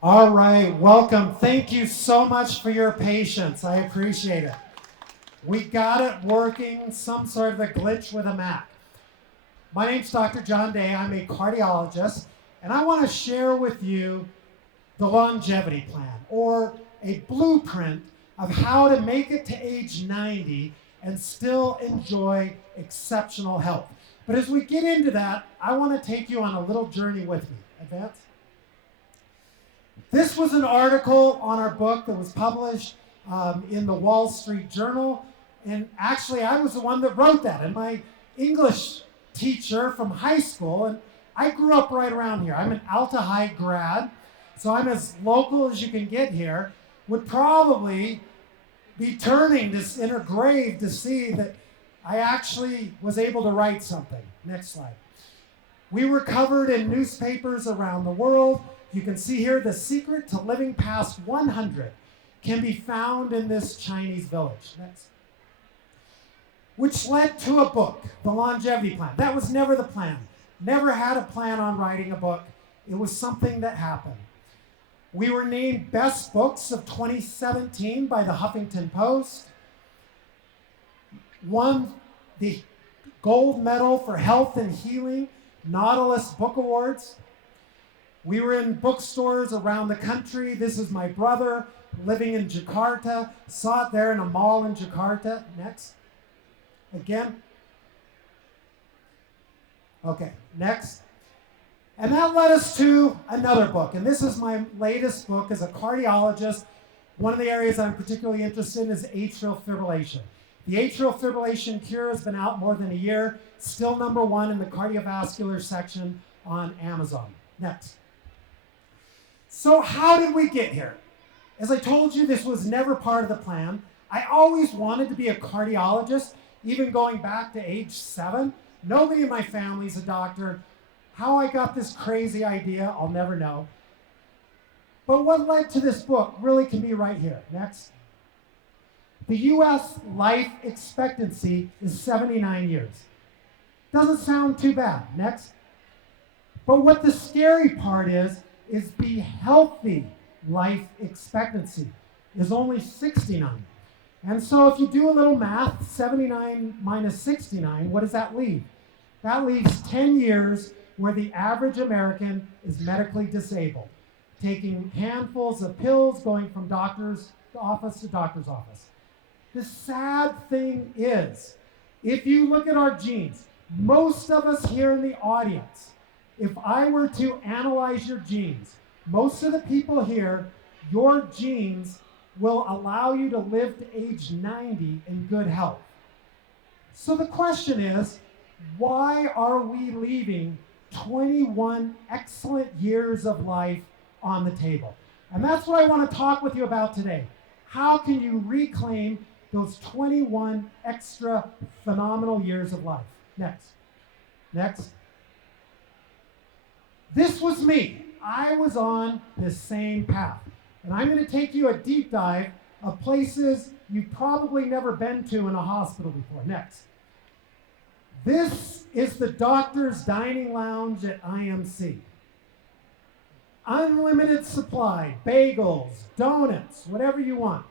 All right, welcome. Thank you so much for your patience. I appreciate it. We got it working, some sort of a glitch with a Mac. My name's Dr. John Day. I'm a cardiologist, and I want to share with you the longevity plan, or a blueprint of how to make it to age 90 and still enjoy exceptional health. But as we get into that, I want to take you on a little journey with me. Advance. This was an article on our book that was published in the Wall Street Journal. And actually, I was the one that wrote that. And my English teacher from high school, and I grew up right around here. I'm an Alta High grad, so I'm as local as you can get here, would probably be turning in her grave to see that I actually was able to write something. Next slide. We were covered in newspapers around the world. You can see here the secret to living past 100 can be found in this Chinese village. Next. Which led to a book, The Longevity Plan. That was never the plan. Never had a plan on writing a book. It was something that happened. We were named Best Books of 2017 by the Huffington Post. Won the gold medal for health and healing, Nautilus Book Awards. We were in bookstores around the country. This is my brother living in Jakarta. Saw it there in a mall in Jakarta. Next. Again. Okay, next. And that led us to another book. And this is my latest book as a cardiologist. One of the areas I'm particularly interested in is atrial fibrillation. The atrial fibrillation cure has been out more than a year. Still #1 in the cardiovascular section on Amazon. Next. So how did we get here? As I told you, this was never part of the plan. I always wanted to be a cardiologist, even going back to age 7. Nobody in my family's a doctor. How I got this crazy idea, I'll never know. But what led to this book really can be right here. Next. The US life expectancy is 79 years. Doesn't sound too bad. Next. But what the scary part is the healthy life expectancy is only 69. And so if you do a little math, 79 minus 69, what does that leave? That leaves 10 years where the average American is medically disabled, taking handfuls of pills, going from doctor's office to doctor's office. The sad thing is, if you look at our genes, most of us here in the audience, if I were to analyze your genes, most of the people here, your genes will allow you to live to age 90 in good health. So the question is, why are we leaving 21 excellent years of life on the table? And that's what I want to talk with you about today. How can you reclaim those 21 extra phenomenal years of life? Next. Next. This was me. I was on this same path. And I'm going to take you a deep dive of places you've probably never been to in a hospital before. Next. This is the doctor's dining lounge at IMC. Unlimited supply, bagels, donuts, whatever you want.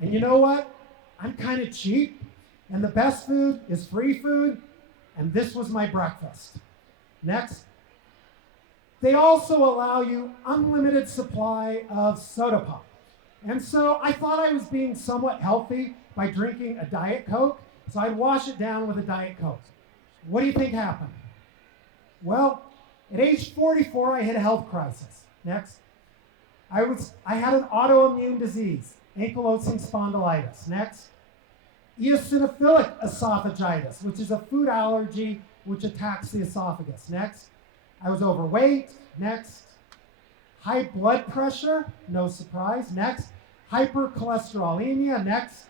And you know what? I'm kind of cheap, and the best food is free food, and this was my breakfast. Next. They also allow you unlimited supply of soda pop. And so I thought I was being somewhat healthy by drinking a Diet Coke, so I'd wash it down with a Diet Coke. What do you think happened? Well, at age 44, I hit a health crisis. Next. I had an autoimmune disease, ankylosing spondylitis. Next. Eosinophilic esophagitis, which is a food allergy which attacks the esophagus. Next. I was overweight. Next. High blood pressure. No surprise. Next. Hypercholesterolemia. Next.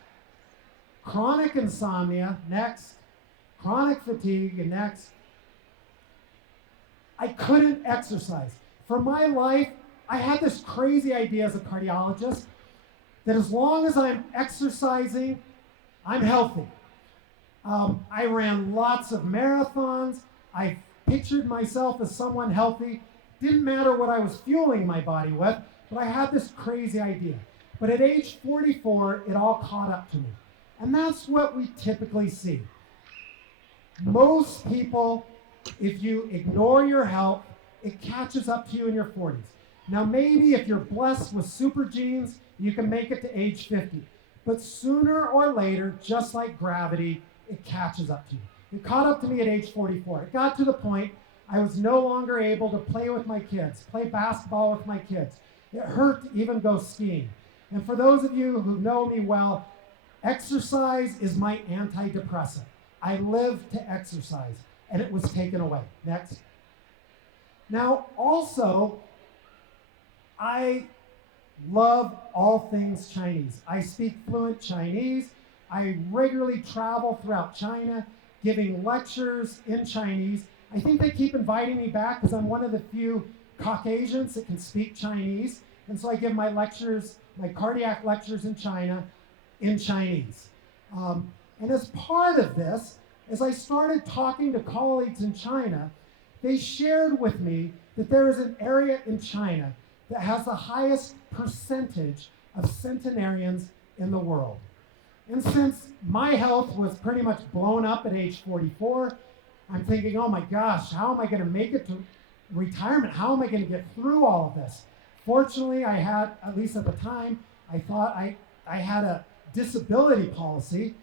Chronic insomnia. Next. Chronic fatigue. And next. I couldn't exercise. For my life, I had this crazy idea as a cardiologist that as long as I'm exercising, I'm healthy. I ran lots of marathons. I pictured myself as someone healthy. Didn't matter what I was fueling my body with. But I had this crazy idea. But at age 44, it all caught up to me. And that's what we typically see. Most people, if you ignore your health, it catches up to you in your 40s. Now, maybe if you're blessed with super genes, you can make it to age 50. But sooner or later, just like gravity, it catches up to you. It caught up to me at age 44. It got to the point I was no longer able to play with my kids, play basketball with my kids. It hurt to even go skiing. And for those of you who know me well, exercise is my antidepressant. I live to exercise, and it was taken away. Next. Now, also, I love all things Chinese. I speak fluent Chinese. I regularly travel throughout China, giving lectures in Chinese. I think they keep inviting me back because I'm one of the few Caucasians that can speak Chinese. And so I give my lectures, my cardiac lectures in China, in Chinese. And as part of this, as I started talking to colleagues in China, they shared with me that there is an area in China that has the highest percentage of centenarians in the world. And since my health was pretty much blown up at age 44, I'm thinking, oh my gosh, how am I going to make it to retirement? How am I going to get through all of this? Fortunately, I had, at least at the time, I thought I had a disability policy.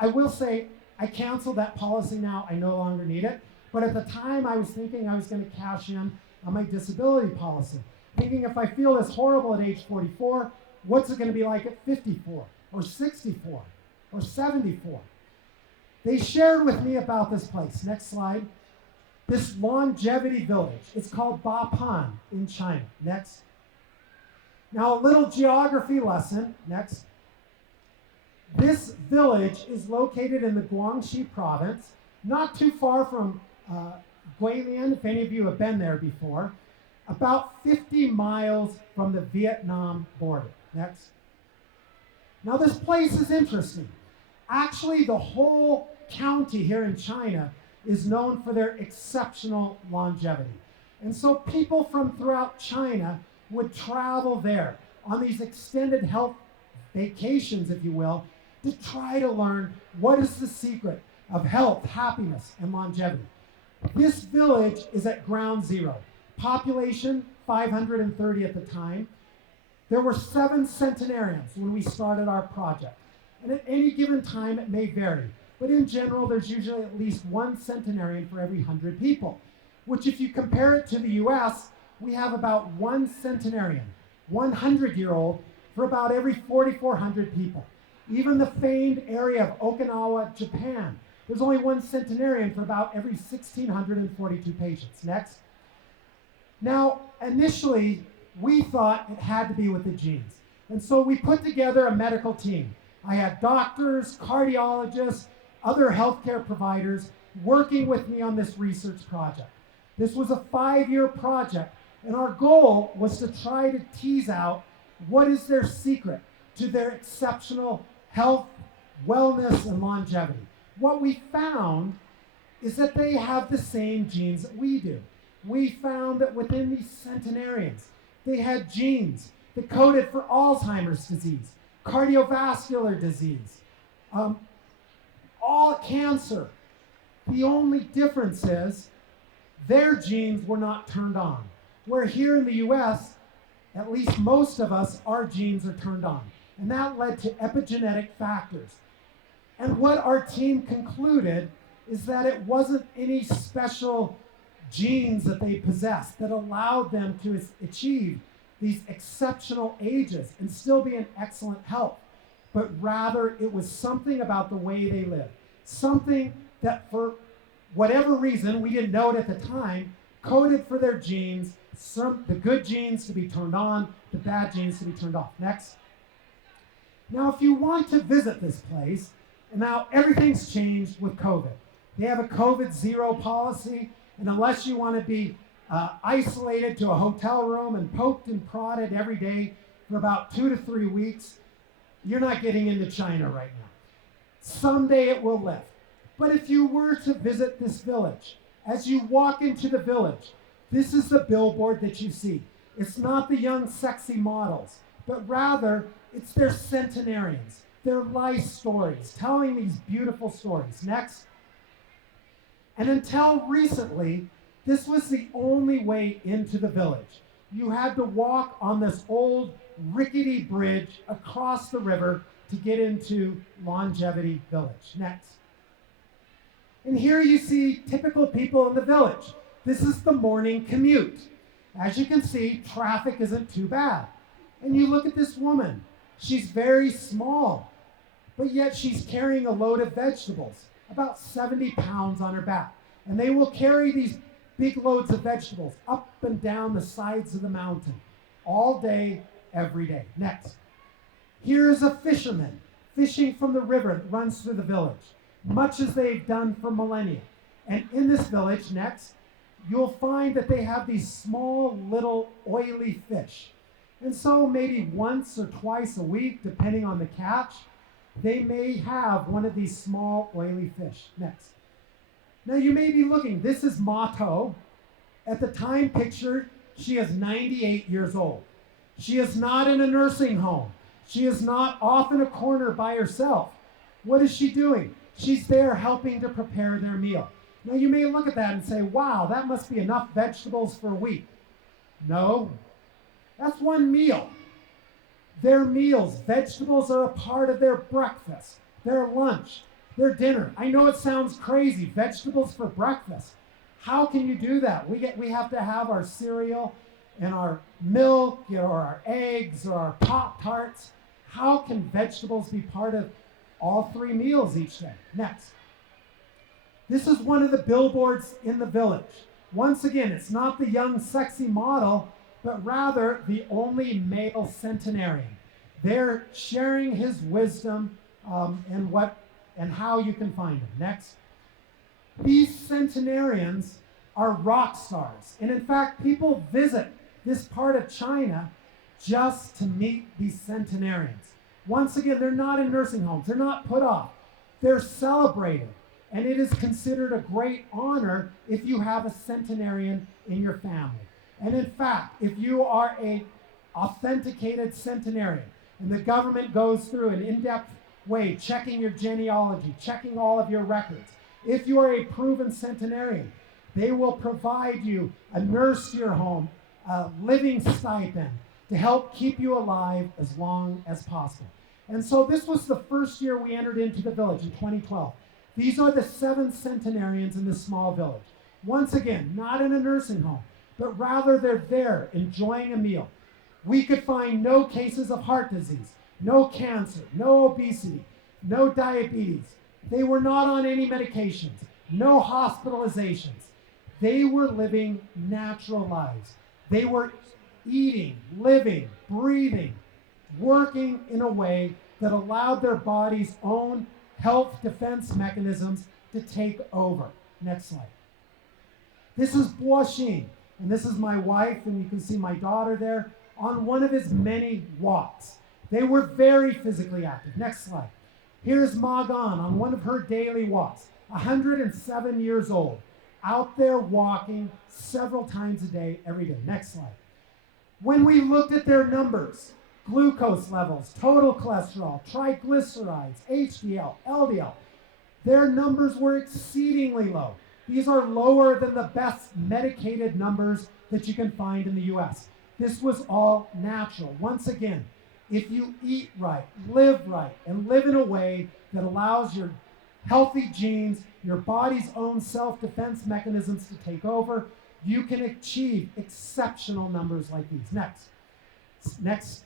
I will say I canceled that policy now. I no longer need it. But at the time, I was thinking I was going to cash in on my disability policy. Thinking if I feel this horrible at age 44, what's it going to be like at 54 or 64 or 74? They shared with me about this place. Next slide. This longevity village. It's called Bapan in China. Next. Now a little geography lesson. Next. This village is located in the Guangxi province, not too far from Guilin, if any of you have been there before, about 50 miles from the Vietnam border. Next. Now this place is interesting. Actually, the whole county here in China is known for their exceptional longevity. And so people from throughout China would travel there on these extended health vacations, if you will, to try to learn what is the secret of health, happiness, and longevity. This village is at ground zero. Population 530 at the time. There were 7 centenarians when we started our project. And at any given time, it may vary. But in general, there's usually at least 1 centenarian for every 100 people, which if you compare it to the US, we have about 1 centenarian, 100-year-old, for about every 4,400 people. Even the famed area of Okinawa, Japan, there's only 1 centenarian for about every 1,642 patients. Next. Now, initially, we thought it had to be with the genes. And so we put together a medical team. I had doctors, cardiologists, other healthcare providers working with me on this research project. This was a 5-year project, and our goal was to try to tease out what is their secret to their exceptional health, wellness, and longevity. What we found is that they have the same genes that we do. We found that within these centenarians, they had genes that coded for Alzheimer's disease, cardiovascular disease, all cancer. The only difference is their genes were not turned on. Where here in the US, at least most of us, our genes are turned on. And that led to epigenetic factors. And what our team concluded is that it wasn't any special genes that they possessed that allowed them to achieve these exceptional ages and still be in excellent health, but rather it was something about the way they lived, something that for whatever reason, we didn't know it at the time, coded for their genes, the good genes to be turned on, the bad genes to be turned off. Next. Now, if you want to visit this place, and now everything's changed with COVID. They have a COVID zero policy, and unless you want to be isolated to a hotel room and poked and prodded every day for about 2 to 3 weeks, you're not getting into China right now. Someday it will lift. But if you were to visit this village, as you walk into the village, this is the billboard that you see. It's not the young, sexy models, but rather it's their centenarians, their life stories, telling these beautiful stories. Next. And until recently, this was the only way into the village. You had to walk on this old rickety bridge across the river to get into Longevity Village. Next. And here you see typical people in the village. This is the morning commute. As you can see, traffic isn't too bad. And you look at this woman. She's very small, but yet she's carrying a load of vegetables, about 70 pounds on her back. And they will carry these big loads of vegetables up and down the sides of the mountain all day, every day. Next. Here is a fisherman fishing from the river that runs through the village, much as they've done for millennia. And in this village, next, you'll find that they have these small little oily fish. And so maybe once or twice a week, depending on the catch, they may have one of these small oily fish. Next. Now you may be looking, this is Ma To. At the time pictured, she is 98 years old. She is not in a nursing home. She is not off in a corner by herself. What is she doing? She's there helping to prepare their meal. Now you may look at that and say, wow, that must be enough vegetables for a week. No, that's one meal. Their meals, vegetables are a part of their breakfast, their lunch, their dinner. I know it sounds crazy, vegetables for breakfast. How can you do that? We have to have our cereal and our milk or our eggs or our Pop-Tarts. How can vegetables be part of all three meals each day? Next. This is one of the billboards in the village. Once again, it's not the young, sexy model, but rather the only male centenarian. They're sharing his wisdom and how you can find him. Next. These centenarians are rock stars. And in fact, people visit this part of China just to meet these centenarians. Once again, they're not in nursing homes. They're not put off. They're celebrated. And it is considered a great honor if you have a centenarian in your family. And in fact, if you are an authenticated centenarian, and the government goes through an in-depth way, checking your genealogy, checking all of your records, if you are a proven centenarian, they will provide you a nurse to your home, a living stipend to help keep you alive as long as possible. And so this was the first year we entered into the village in 2012. These are the 7 centenarians in this small village. Once again, not in a nursing home, but rather they're there enjoying a meal. We could find no cases of heart disease, no cancer, no obesity, no diabetes. They were not on any medications, no hospitalizations. They were living natural lives. They were eating, living, breathing, working in a way that allowed their body's own health defense mechanisms to take over. Next slide. This is Guoxin, and this is my wife, and you can see my daughter there on one of his many walks. They were very physically active. Next slide. Here's Ma Gan on one of her daily walks, 107 years old, out there walking several times a day, every day. Next slide. When we looked at their numbers, glucose levels, total cholesterol, triglycerides, HDL, LDL, their numbers were exceedingly low. These are lower than the best medicated numbers that you can find in the US. This was all natural. Once again, if you eat right, and live in a way that allows your healthy genes, your body's own self-defense mechanisms to take over, you can achieve exceptional numbers like these. Next.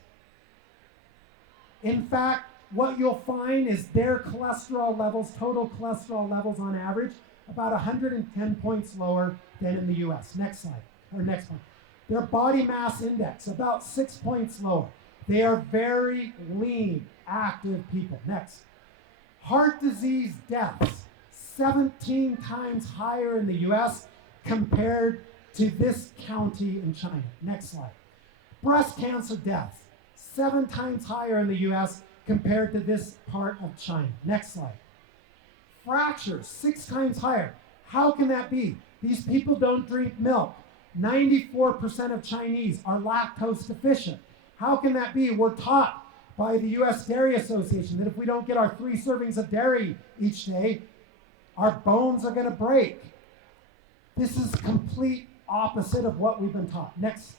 In fact, what you'll find is their cholesterol levels, total cholesterol levels on average, about 110 points lower than in the US. Next slide, or next one. Their body mass index, about 6 points lower. They are very lean, active people. Next. Heart disease deaths, 17 times higher in the US compared to this county in China. Next slide. Breast cancer deaths, 7 times higher in the US compared to this part of China. Next slide. Fractures, 6 times higher. How can that be? These people don't drink milk. 94% of Chinese are lactose deficient. How can that be? We're taught by the US Dairy Association that if we don't get our 3 servings of dairy each day, our bones are going to break. This is complete opposite of what we've been taught. Next,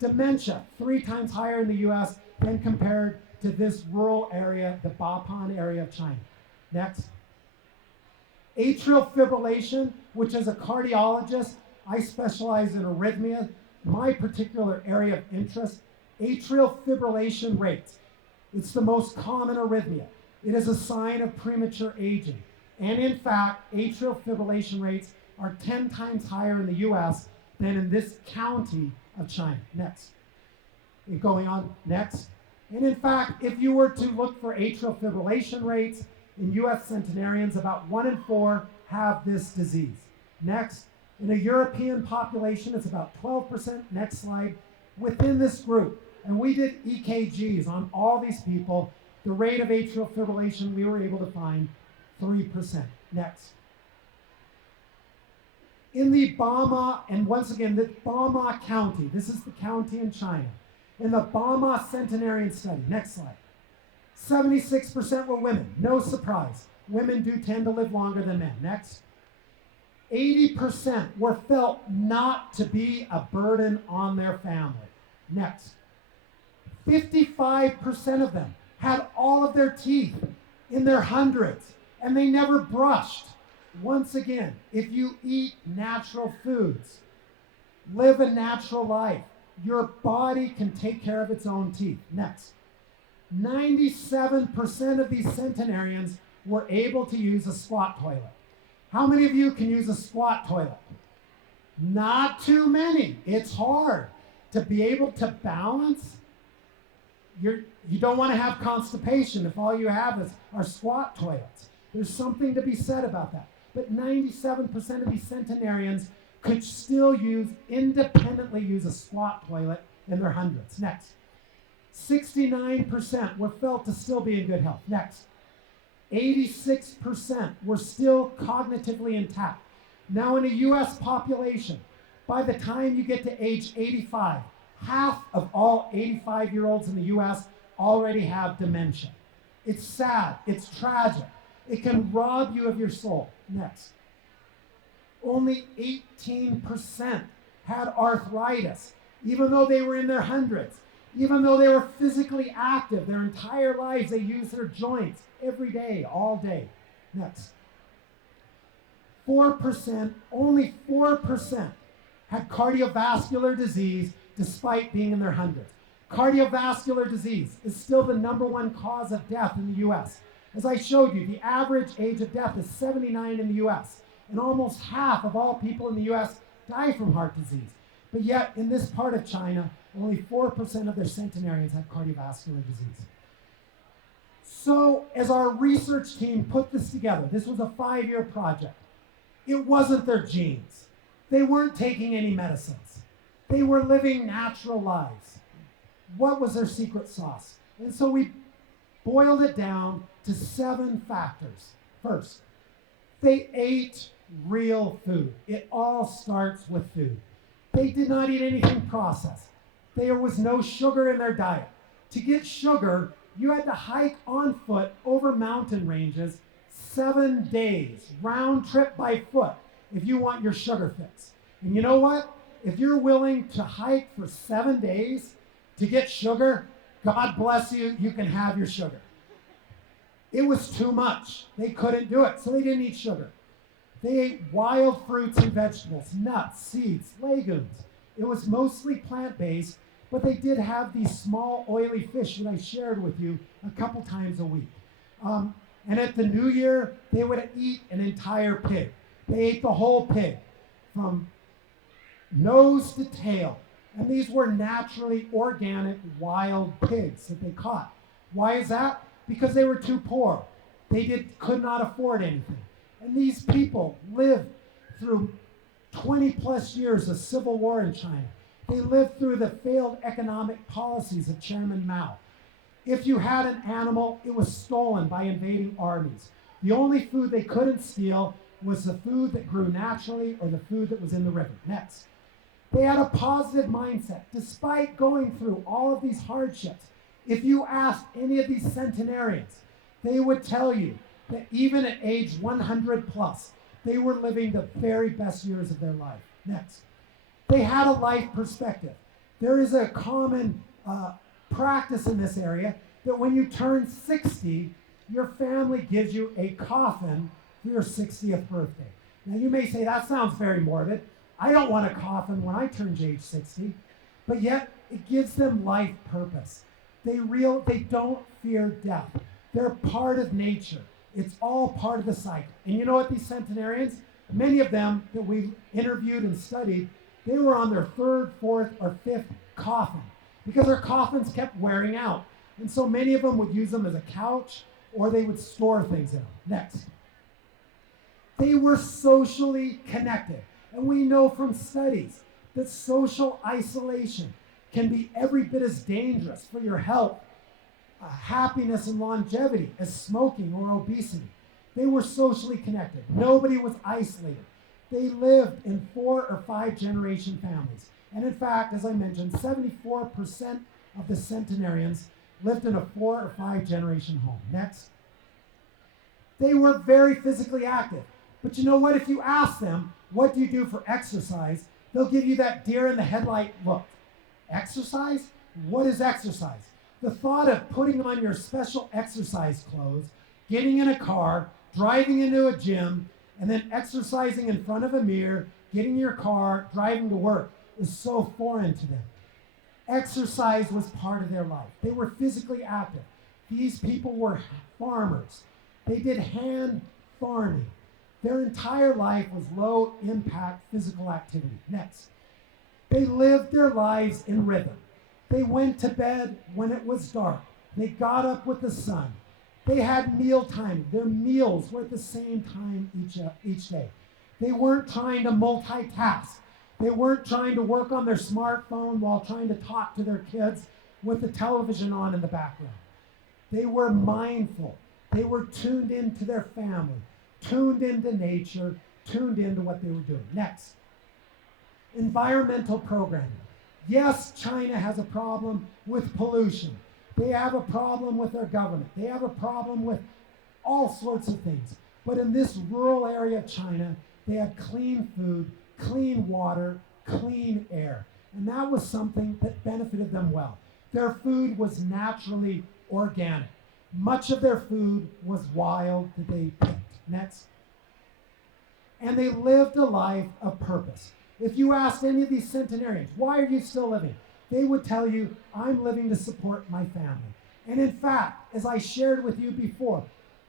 dementia, 3 times higher in the US than compared to this rural area, the Bapan area of China. Next. Atrial fibrillation, which as a cardiologist, I specialize in arrhythmia. My particular area of interest, atrial fibrillation rate. It's the most common arrhythmia. It is a sign of premature aging. And in fact, atrial fibrillation rates are 10 times higher in the US than in this county of China. Next. And going on, next. And in fact, if you were to look for atrial fibrillation rates in US centenarians, about 1 in 4 have this disease. Next. In a European population, it's about 12%. Next slide. Within this group, and we did EKGs on all these people, the rate of atrial fibrillation we were able to find 3%. Next. In the Bama, and once again, the Bama County, this is the county in China. In the Bama centenarian study, next slide, 76% were women. No surprise. Women do tend to live longer than men. Next. 80% were felt not to be a burden on their family. Next. 55% of them had all of their teeth in their hundreds, and they never brushed. Once again, if you eat natural foods, live a natural life, your body can take care of its own teeth. Next. 97% of these centenarians were able to use a squat toilet. How many of you can use a squat toilet? Not too many. It's hard to be able to balance. You don't want to have constipation if all you have are squat toilets. There's something to be said about that. But 97% of these centenarians could still independently use a squat toilet in their hundreds. Next. 69% were felt to still be in good health. Next. 86% were still cognitively intact. Now in a US population, by the time you get to age 85, half of all 85-year-olds in the US already have dementia. It's sad, it's tragic. It can rob you of your soul. Next. Only 18% had arthritis, even though they were in their hundreds. Even though they were physically active their entire lives, they used their joints every day, all day. Next. 4%, only 4% had cardiovascular disease despite being in their hundreds. Cardiovascular disease is still the #1 cause of death in the US. As I showed you, the average age of death is 79 in the US, and almost half of all people in the US die from heart disease. But yet, in this part of China, only 4% of their centenarians had cardiovascular disease. So, as our research team put this together, this was a 5-year project. It wasn't their genes. They weren't taking any medicines. They were living natural lives. What was their secret sauce? And so we boiled it down to 7 factors. First, they ate real food. It all starts with food. They did not eat anything processed. There was no sugar in their diet. To get sugar, you had to hike on foot over mountain ranges 7 days, round trip by foot, if you want your sugar fix. And you know what? If you're willing to hike for 7 days to get sugar, God bless you, you can have your sugar. It was too much. They couldn't do it, so they didn't eat sugar. They ate wild fruits and vegetables, nuts, seeds, legumes. It was mostly plant-based, but they did have these small oily fish that I shared with you a couple times a week. And at the New Year, they would eat an entire pig. They ate the whole pig from nose to tail. And these were naturally organic wild pigs that they caught. Why is that? Because they were too poor. They could not afford anything. And these people lived through 20 plus years of civil war in China. They lived through the failed economic policies of Chairman Mao. If you had an animal, it was stolen by invading armies. The only food they couldn't steal was the food that grew naturally or the food that was in the river. Next. They had a positive mindset despite going through all of these hardships. If you asked any of these centenarians, they would tell you that even at age 100 plus, they were living the very best years of their life. Next. They had a life perspective. There is a common practice in this area that when you turn 60, your family gives you a coffin for your 60th birthday. Now you may say, that sounds very morbid. I don't want a coffin when I turn age 60, but yet it gives them life purpose. They don't fear death. They're part of nature. It's all part of the cycle. And you know what, these centenarians, many of them that we interviewed and studied, they were on their third, fourth, or fifth coffin because their coffins kept wearing out. And so many of them would use them as a couch or they would store things in them. Next. They were socially connected. And we know from studies that social isolation can be every bit as dangerous for your health, happiness, and longevity as smoking or obesity. They were socially connected. Nobody was isolated. They lived in 4 or 5 generation families. And in fact, as I mentioned, 74% of the centenarians lived in a 4 or 5 generation home. Next. They were very physically active. But you know what? If you ask them, what do you do for exercise? They'll give you that deer in the headlight look. Exercise? What is exercise? The thought of putting on your special exercise clothes, getting in a car, driving into a gym, and then exercising in front of a mirror, getting in your car, driving to work is so foreign to them. Exercise was part of their life. They were physically active. These people were farmers. They did hand farming. Their entire life was low impact physical activity. Next. They lived their lives in rhythm. They went to bed when it was dark. They got up with the sun. They had meal time. Their meals were at the same time each day. They weren't trying to multitask. They weren't trying to work on their smartphone while trying to talk to their kids with the television on in the background. They were mindful. They were tuned into their family, tuned into nature, tuned into what they were doing. Next, environmental programming. Yes, China has a problem with pollution. They have a problem with their government. They have a problem with all sorts of things. But in this rural area of China, they had clean food, clean water, clean air. And that was something that benefited them well. Their food was naturally organic. Much of their food was wild that they picked. Next. And they lived a life of purpose. If you asked any of these centenarians, why are you still living? They would tell you, I'm living to support my family. And in fact, as I shared with you before,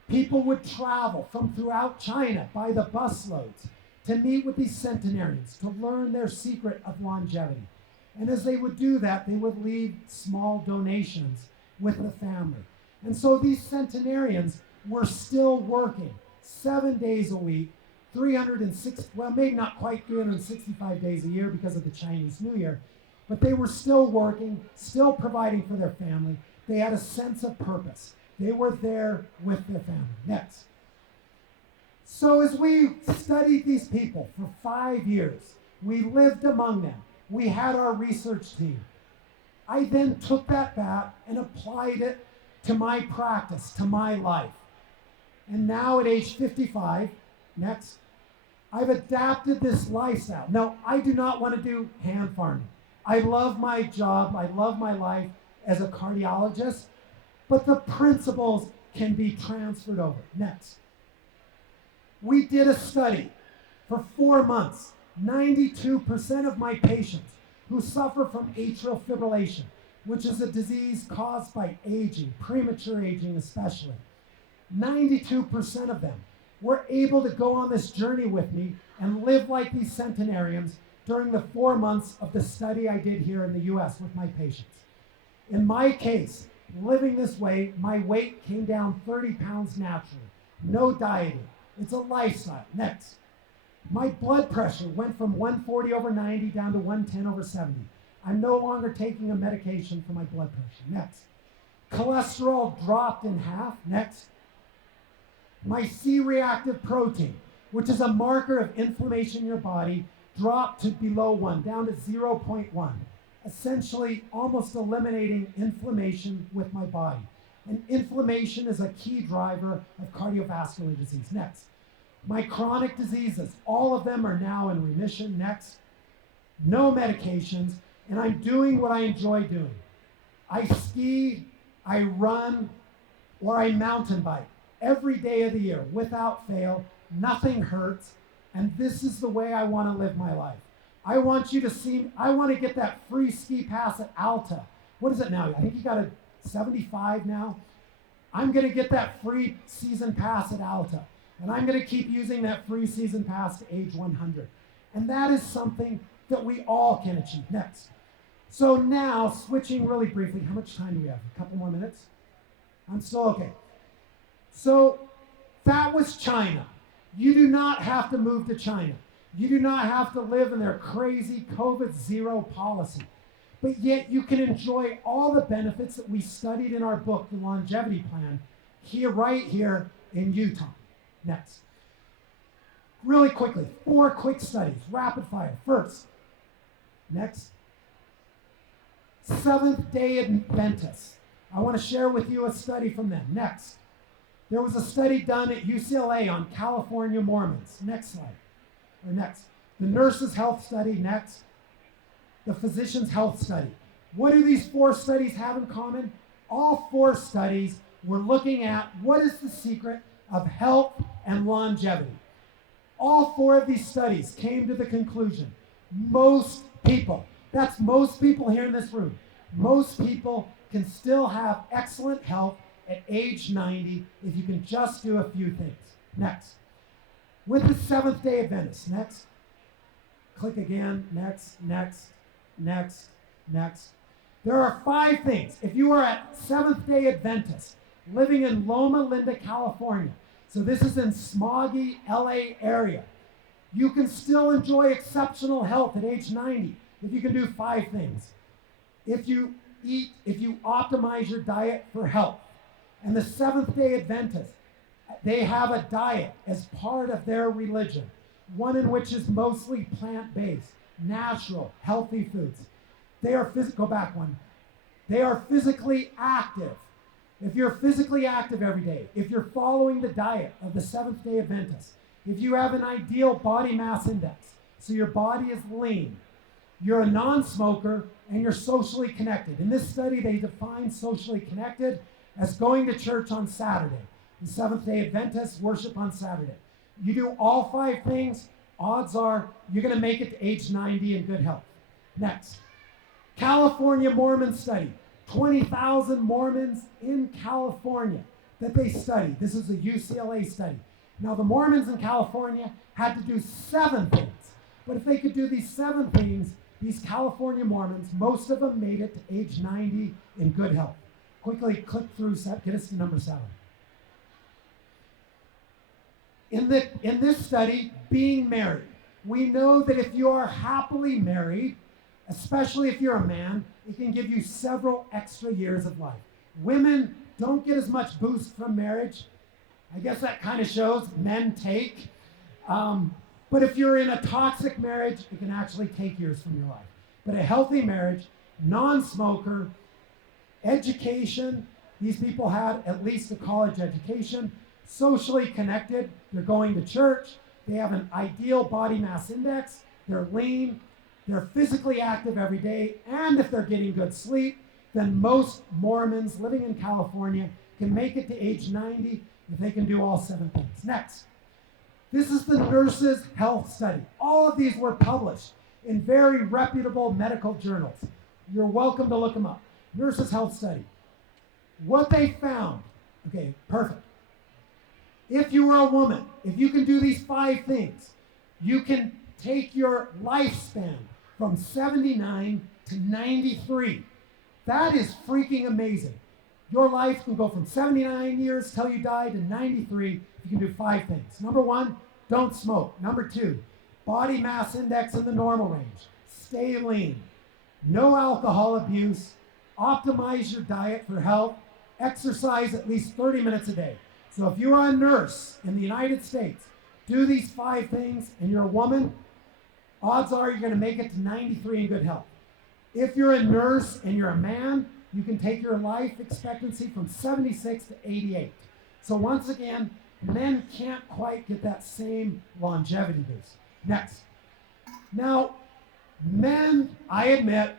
people would travel from throughout China by the busloads to meet with these centenarians, to learn their secret of longevity. And as they would do that, they would leave small donations with the family. And so these centenarians were still working 7 days a week, 360, well, maybe not quite 365 days a year because of the Chinese New Year, but they were still working, still providing for their family. They had a sense of purpose. They were there with their family. Next. So as we studied these people for 5 years, we lived among them. We had our research team. I then took that back and applied it to my practice, to my life. And now at age 55, next, I've adapted this lifestyle. Now, I do not want to do hand farming. I love my job. I love my life as a cardiologist, but the principles can be transferred over. Next. We did a study for 4 months. 92% of my patients who suffer from atrial fibrillation, which is a disease caused by aging, premature aging especially, 92% of them were able to go on this journey with me and live like these centenarians during the 4 months of the study I did here in the US with my patients. In my case, living this way, my weight came down 30 pounds naturally. No dieting. It's a lifestyle. Next. My blood pressure went from 140 over 90 down to 110 over 70. I'm no longer taking a medication for my blood pressure. Next. Cholesterol dropped in half. Next. My C-reactive protein, which is a marker of inflammation in your body, dropped to below 1, down to 0.1, essentially almost eliminating inflammation with my body. And inflammation is a key driver of cardiovascular disease. Next, my chronic diseases, all of them are now in remission. Next, no medications, and I'm doing what I enjoy doing. I ski, I run, or I mountain bike every day of the year without fail. Nothing hurts, and this is the way I want to live my life. I want you to see, I want to get that free ski pass at Alta. What is it now? I think you got a 75 now. I'm going to get that free season pass at Alta, and I'm going to keep using that free season pass to age 100. And that is something that we all can achieve. Next. So now, switching really briefly, how much time do we have? A couple more minutes? I'm still okay. So that was China. You do not have to move to China. You do not have to live in their crazy COVID-0 policy. But yet you can enjoy all the benefits that we studied in our book, The Longevity Plan, here, right here in Utah. Next. Really quickly, 4 quick studies, rapid fire. First, next, Seventh-day Adventists. I want to share with you a study from them. Next, there was a study done at UCLA on California Mormons. Next slide. Or next. The Nurses' Health Study. Next. The Physicians' Health Study. What do these 4 studies have in common? All 4 studies were looking at what is the secret of health and longevity. All 4 of these studies came to the conclusion most people, that's most people here in this room, most people can still have excellent health at age 90 if you can just do a few things. Next. With the Seventh-day Adventists. Next. Click again. Next, next, next, next. There are 5 things. If you are a Seventh-day Adventist living in Loma Linda, California, so this is in smoggy LA area, you can still enjoy exceptional health at age 90 if you can do 5 things. If you optimize your diet for health. And the Seventh-day Adventists, they have a diet as part of their religion, one in which is mostly plant-based, natural, healthy foods. They are go back one. They are physically active. If you're physically active every day, if you're following the diet of the Seventh-day Adventists, if you have an ideal body mass index, so your body is lean, you're a non-smoker, and you're socially connected. In this study, they define socially connected as going to church on Saturday. The Seventh-day Adventists worship on Saturday. You do all 5 things, odds are you're going to make it to age 90 in good health. Next, California Mormon study. 20,000 Mormons in California that they studied. This is a UCLA study. Now, the Mormons in California had to do 7 things. But if they could do these 7 things, these California Mormons, most of them made it to age 90 in good health. Quickly click through, get us to number 7. In this study, being married, we know that if you are happily married, especially if you're a man, it can give you several extra years of life. Women don't get as much boost from marriage. I guess that kind of shows men take. But if you're in a toxic marriage, it can actually take years from your life. But a healthy marriage, non-smoker, education, these people had at least a college education, socially connected, they're going to church, they have an ideal body mass index, they're lean, they're physically active every day, and if they're getting good sleep, then most Mormons living in California can make it to age 90 if they can do all 7 things. Next. This is the Nurses' Health Study. All of these were published in very reputable medical journals. You're welcome to look them up. Nurses' Health Study. What they found, okay, perfect. If you are a woman, if you can do these 5 things, you can take your lifespan from 79 to 93. That is freaking amazing. Your life can go from 79 years till you die to 93 if you can do 5 things. Number 1, don't smoke. Number 2, body mass index in the normal range. Stay lean. No alcohol abuse. Optimize your diet for health. Exercise at least 30 minutes a day. So if you are a nurse in the United States, do these 5 things, and you're a woman, odds are you're going to make it to 93 in good health. If you're a nurse and you're a man, you can take your life expectancy from 76 to 88. So once again, men can't quite get that same longevity boost. Next. Now, men, I admit,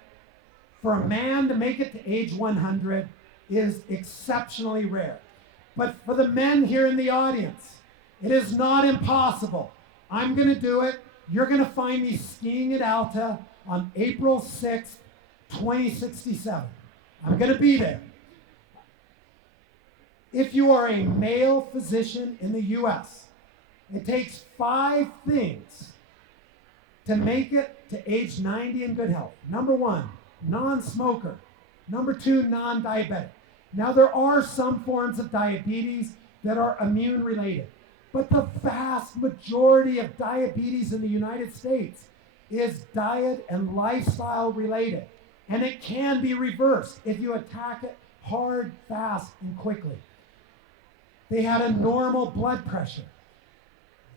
for a man to make it to age 100 is exceptionally rare. But for the men here in the audience, it is not impossible. I'm going to do it. You're going to find me skiing at Alta on April 6th, 2067. I'm going to be there. If you are a male physician in the U.S., it takes 5 things to make it to age 90 in good health. Number 1, non-smoker. Number 2, non-diabetic. Now, there are some forms of diabetes that are immune related, but the vast majority of diabetes in the United States is diet and lifestyle related, and it can be reversed if you attack it hard, fast, and quickly. They had a normal blood pressure.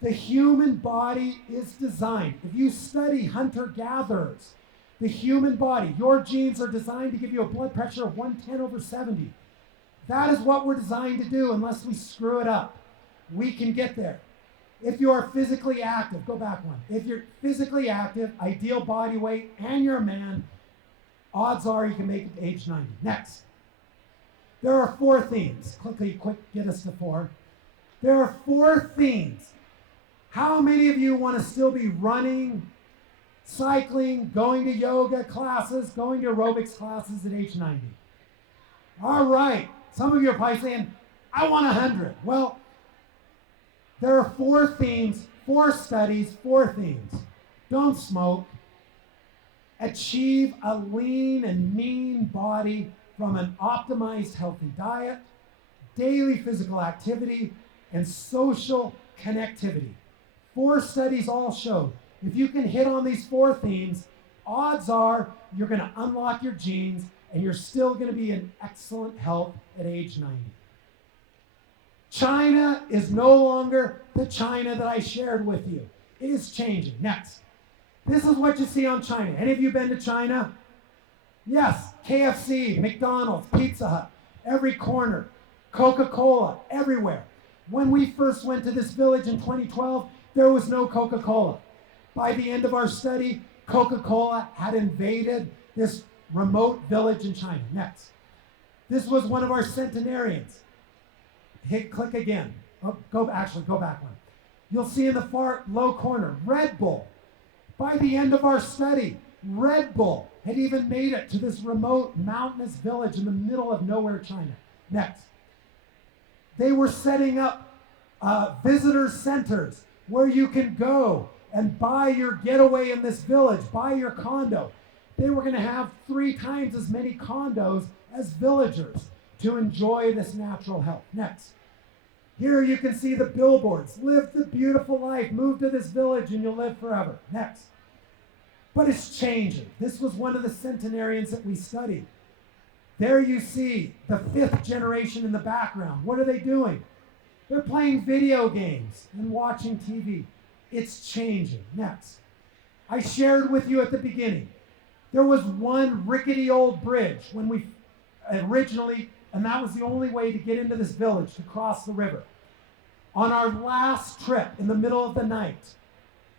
The human body is designed, if you study hunter-gatherers, the human body, your genes are designed to give you a blood pressure of 110/70. That is what we're designed to do unless we screw it up. We can get there. If you are physically active, go back one. If you're physically active, ideal body weight, and you're a man, odds are you can make it to age 90. Next. There are 4 themes. Quick, get us to 4. There are 4 themes. How many of you want to still be running, cycling, going to yoga classes, going to aerobics classes at age 90? All right. Some of you are probably saying, I want 100. Well, there are 4 themes, 4 studies, 4 themes. Don't smoke. Achieve a lean and mean body from an optimized healthy diet, daily physical activity, and social connectivity. 4 studies all showed if you can hit on these 4 themes, odds are you're going to unlock your genes and you're still going to be in excellent health at age 90. China is no longer the China that I shared with you. It is changing. Next. This is what you see on China. Any of you been to China? Yes. KFC, McDonald's, Pizza Hut, every corner. Coca-Cola, everywhere. When we first went to this village in 2012, there was no Coca-Cola. By the end of our study, Coca-Cola had invaded this remote village in China. Next. This was one of our centenarians. Click again. Go back one. You'll see in the far low corner, Red Bull. By the end of our study, Red Bull had even made it to this remote mountainous village in the middle of nowhere, China. Next. They were setting up visitor centers where you can go and buy your getaway in this village, buy your condo. They were going to have 3 times as many condos as villagers to enjoy this natural health. Next. Here you can see the billboards. Live the beautiful life. Move to this village and you'll live forever. Next. But it's changing. This was one of the centenarians that we studied. There you see the 5th generation in the background. What are they doing? They're playing video games and watching TV. It's changing. Next. I shared with you at the beginning. There was one rickety old bridge when we originally, and that was the only way to get into this village, to cross the river. On our last trip, in the middle of the night,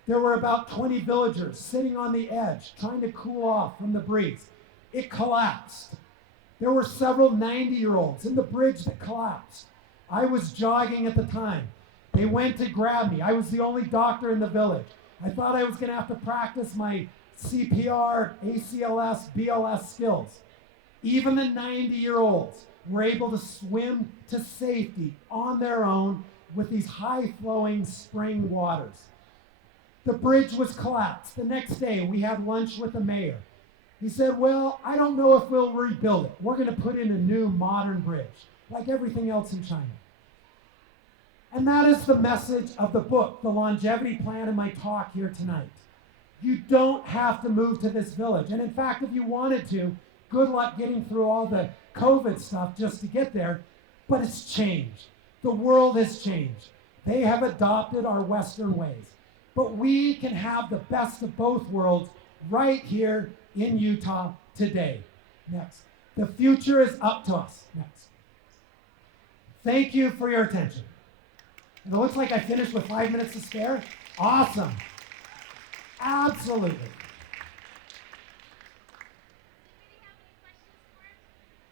there were about 20 villagers sitting on the edge, trying to cool off from the breeze. It collapsed. There were several 90-year-olds in the bridge that collapsed. I was jogging at the time. They went to grab me. I was the only doctor in the village. I thought I was going to have to practice my CPR, ACLS, BLS skills. Even the 90-year-olds were able to swim to safety on their own with these high-flowing spring waters. The bridge was collapsed. The next day, we had lunch with the mayor. He said, well, I don't know if we'll rebuild it. We're going to put in a new modern bridge, like everything else in China. And that is the message of the book, The Longevity Plan, in my talk here tonight. You don't have to move to this village. And in fact, if you wanted to, good luck getting through all the COVID stuff just to get there. But it's changed. The world has changed. They have adopted our Western ways. but we can have the best of both worlds right here in Utah today. Next. The future is up to us. Next. Thank you for your attention. And it looks like I finished with 5 minutes to spare. Awesome. Absolutely.